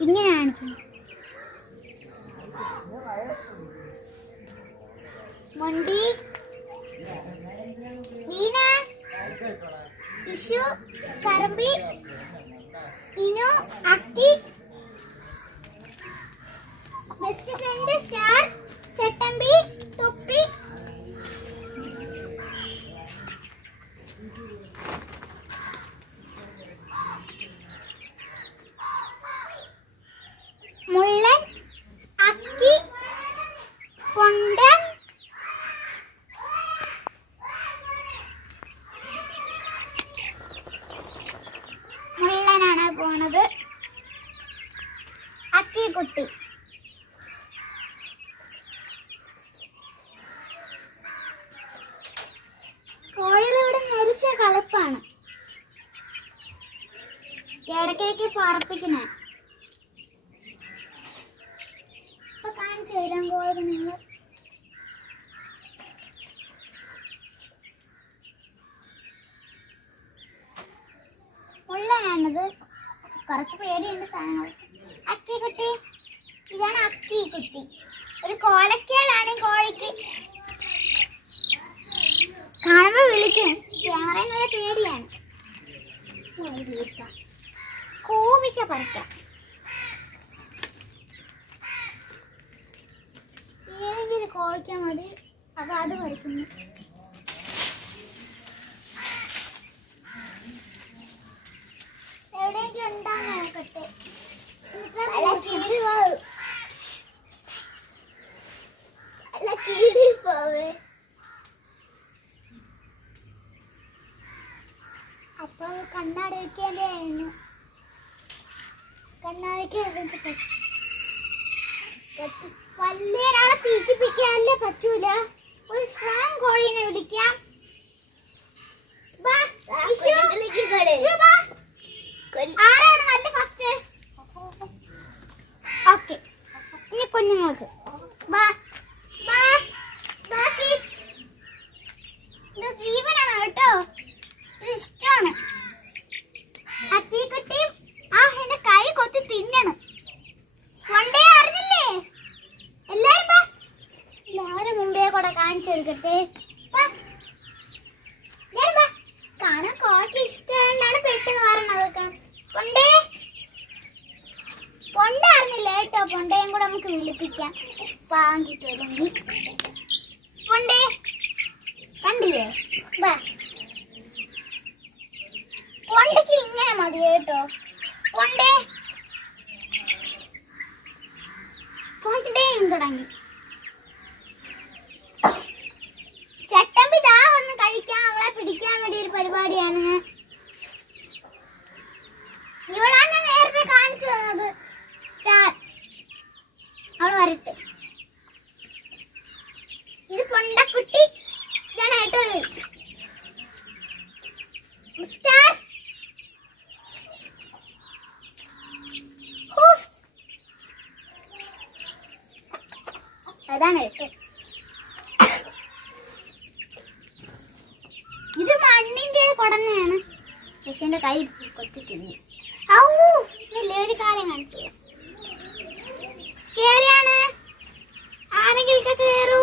ഇങ്ങനെയാണ് മൊണ്ടി നീന ഇഷു കറമ്പി ഇനു അക്കി ബെസ്റ്റ് ഫ്രണ്ട് സ്റ്റാർ ചട്ടമ്പി തൊപ്പി മുള്ളൻ അക്കി പൊണ്ടൻ മുള്ളനാണ് പോണത് അക്കി കുട്ടി കോഴികളിവിടെ നെരിച്ച കളിപ്പാണ് ഇടയ്ക്കിടയ്ക്ക് പറപ്പിക്കുന്നേ കാണിച്ചു തരാം കോഴി നിങ്ങൾ മുള്ളനാണത് കുറച്ച് പേടിയുണ്ട് സാധനങ്ങൾ അക്കി കുട്ടി ഇതാണ് അക്കി കുട്ടി ഒരു കോലക്കേടാണ് കോഴിക്ക് കാണുമ്പോൾ വിളിക്കും ക്യാമറ നല്ല പേടിയാണ് കോപിക്ക പറിക്കാം ഏതെങ്കിലും കോഴിക്കാൻ മതി അപ്പൊ അത് പറിക്കുന്നു എവിടെയെങ്കിലും ഉണ്ടാന്ന് നോക്കട്ടെ അപ്പൊ കണ്ണാടി വയ്ക്കേണ്ടേ ആയിരുന്നു കണ്ണാടിക്ക് വലിയ ഒരാളെ തീറ്റിപ്പിക്കാനല്ലേ പറ്റൂല ഒരു സ്ട്രോങ് കോഴീനെ വിളിക്കാം ആരാണ് നല്ല ഫസ്റ്റ് ഓക്കെ ഇനി കുഞ്ഞുങ്ങൾക്ക് ഇത് ജീവനാണ് കേട്ടോ ഇത് ഇഷ്ടമാണ് അക്കീക്കുട്ടിയും ആ എന്റെ കൈ കൊത്തി തിന്നണം കൊണ്ടേ അറിഞ്ഞില്ലേ എല്ലാരും മുമ്പേ കൂടെ കാണിച്ചു കൊടുക്കട്ടെ കാണാൻ കോഴി ഇഷ്ടമാണ് പെട്ടെന്ന് പറഞ്ഞത് പൊണ്ടേ പൊണ്ടറിഞ്ഞില്ല കേട്ടോ പൊണ്ടയും കൂടെ നമുക്ക് വിളിപ്പിക്കാം പാവം കിട്ടുമല്ലെങ്കിൽ പൊണ്ടേ കണ്ടില്ലേ പൊണ്ടയ്ക്ക് ഇങ്ങനെ മതി കേട്ടോ പൊണ്ടേ പൊണ്ടയും തുടങ്ങി ചട്ടമ്പി ദാ വന്ന് കഴിക്കാൻ അവളെ പിടിക്കാൻ വേണ്ടി ഒരു പരിപാടിയാണ് ഇവളാണ് നേരത്തെ കാണിച്ചു തന്നത് സ്റ്റാർ അവൾ വരട്ടെ ഇത് പൊണ്ടക്കുട്ടി ഇതാണ് കേട്ടോ സ്റ്റാർ അതാണ് കേട്ടോ ഇത് മണ്ണിന്റെ കൊടന്നെയാണ് പക്ഷെ എന്റെ കൈ കൊത്തി തിന്നു ഔല്ലേ ഒരു കാര്യം കാണിച്ചു കേറിയാണ് ആരെങ്കിലും കേറൂ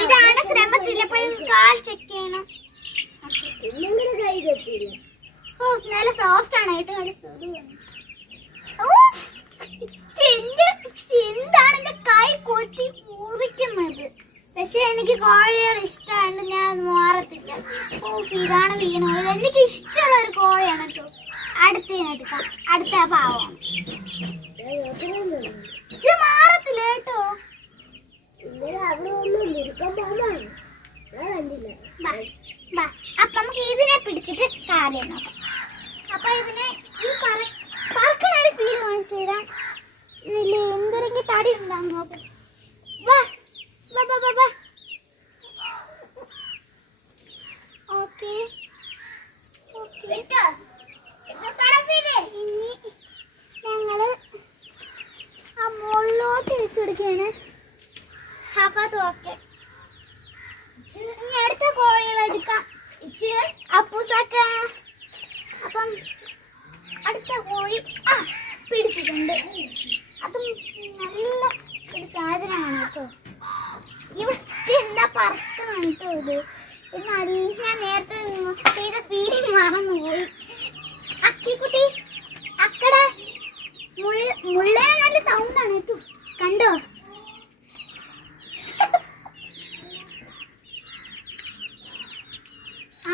ഇതാണ് ശ്രമത്തില്ല കാൽ ചെക്ക് ചെയ്യണം നല്ല സോഫ്റ്റ് ആണ് കേട്ടോ എന്താണ് എന്റെ കൈ കൊത്തി മുറിക്കുന്നത് പക്ഷെ എനിക്ക് കോഴികൾ ഇഷ്ടമാണ് ഞാൻ മാറത്തില്ല ഇതാണ് വീണത് ഇത് എനിക്ക് ഇഷ്ടമുള്ള ഒരു കോഴിയാണ് കേട്ടോ അടുത്തതിനെടുക്കാം അടുത്ത പാവമാണ് ഇത് മാറത്തില്ല കേട്ടോ അപ്പൊ നമുക്ക് ഇതിനെ പിടിച്ചിട്ട് കാര്യം നോക്കാം അപ്പൊ ഇതിനെ ഈ പറക്കണ ഒരു ഫീൽ കാണിച്ചു തരാം ഇതിൽ എന്തെങ്കിലും തടി ഉണ്ടാകും നോക്കാം ഓക്കെ ഇനി ഞങ്ങള് ആ മുകളിലോട്ട് വെച്ചെടുക്കുകയാണ് അപ്പൊ അത് ഓക്കെ പറക്കുന്നതാണ് കേട്ടോ ഇത്. ഞാൻ നേരത്തെ ചെയ്ത ഫീലിംഗ് മറന്നുപോയി. അക്കിക്കുട്ടി അക്കട മുള്ളേ നല്ല സൗണ്ടാണ് കേട്ടോ. കണ്ടോ?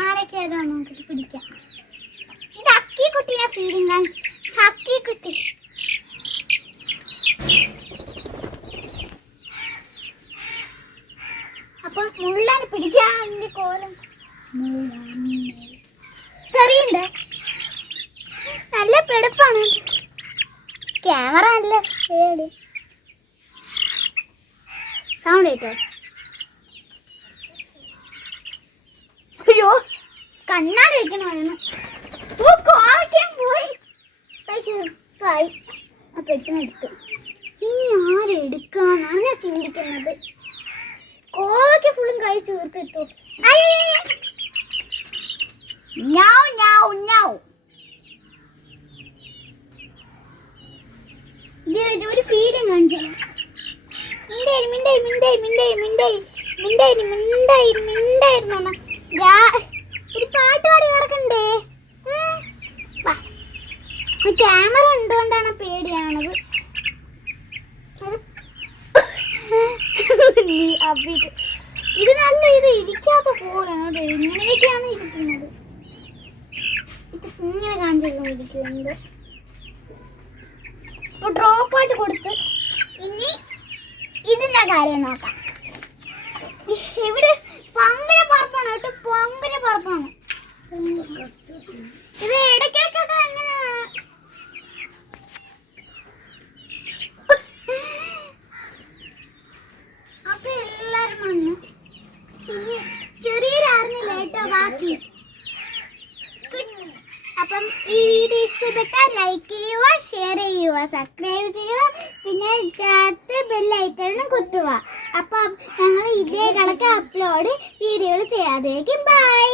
ആരൊക്കെ ഏതാ നോക്കിട്ട് പിടിക്കാം. ഇത് അക്കിക്കുട്ടിയെ ഫീലിംഗ് കാണിച്ചു. അക്കിക്കുട്ടി അപ്പൊ മുള്ളാന് പിടിക്കാൻ കോലം അറിയണ്ട. നല്ല പെടുപ്പാണ്. ക്യാമറ നല്ല പേടി. സൗണ്ട് കേട്ടോ. അയ്യോ കണ്ണാടി വെക്കണമായിരുന്നു. കോവയ്ക്കാൻ പോയി കായ് ആ പെട്ടെന്നെടുത്തു. ഇനി ആരെടുക്കാന്നാണ് ഞാൻ ചിന്തിക്കുന്നത്. കോവയ്ക്ക് ഫുള്ളും കൈ ചേർത്തിട്ടു. ഒരു ഫീലിംഗ് കാണിച്ചു. ഒരു പാട്ട് പാടി ഇറക്കണ്ടേ? ക്യാമറ ഉണ്ടോണ്ടാണ് പേടിയാണത്. ഇത് നല്ല ഇത് ഇരിക്കാത്ത ഫോളാണ്. ഇങ്ങനെയൊക്കെയാണ് ഇരിക്കുന്നത്. ഇത് ഇങ്ങനെ കാണിച്ചിരിക്കുന്നത്. ഇപ്പൊ ഡ്രോപ്പ് ആയിട്ട് കൊടുത്ത് ഇനി ഇതിന്റെ കാര്യം നോക്കാം. ഇവിടെ പങ്കിന് പറപ്പാണ് കേട്ടോ. പങ്കിന് പറപ്പാണ് ഇത്. ഇടയ്ക്കൊക്കെ എങ്ങനെ അപ്പൊ എല്ലാരും വന്നു. ഇനി ചെറിയൊരാറിനില്ല കേട്ടോ ബാക്കി. അപ്പം ഈ വീഡിയോ ഇഷ്ടപ്പെട്ടാൽ ലൈക്ക് ചെയ്യുക, ഷെയർ ചെയ്യുക, സബ്സ്ക്രൈബ് ചെയ്യുക, പിന്നെ ചാറ്റ് ബെല്ലൈക്കണിലും കുത്തുക. അപ്പം ഞങ്ങൾ ഇതേ കണക്ക് അപ്ലോഡ് വീഡിയോകൾ ചെയ്യാതെ. ബൈ.